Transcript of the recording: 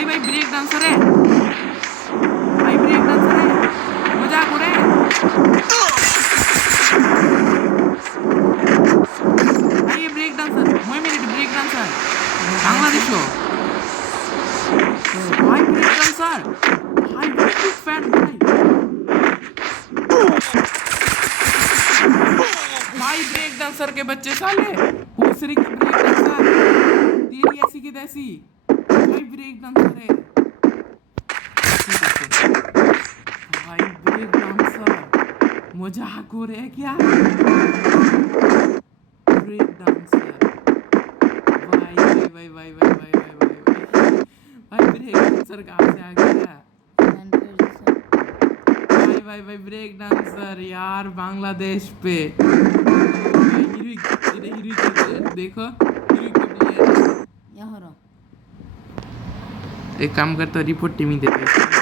भाई भाई break dancer है, भाई ब्रेक डांसर है, मजाक उड़े। भाई ये ब्रेक डांसर, মই মিনিট ব্রেক ডান্সার বাংলাদেশ। भाई ब्रेक डांसर, भाई बिग फैन भाई। भाई ब्रेक डांसर के बच्चे साले, भोसरी के ब्रेक डांसर, तेरी ऐसी की तैसी। भाई ब्रेक डांसर है, भाई ब्रेक डांसर, मजाक हो रहा है क्या? ब्रेक डांसर, भाई भाई भाई भाई भाई भाई भाई भाई भाई ब्रेक डांसर कहाँ से आ गया? भाई भाई भाई ब्रेक डांसर यार बांग्लादेश पे। देखो एक काम करता, रिपोर्ट टीम ही देते हैं।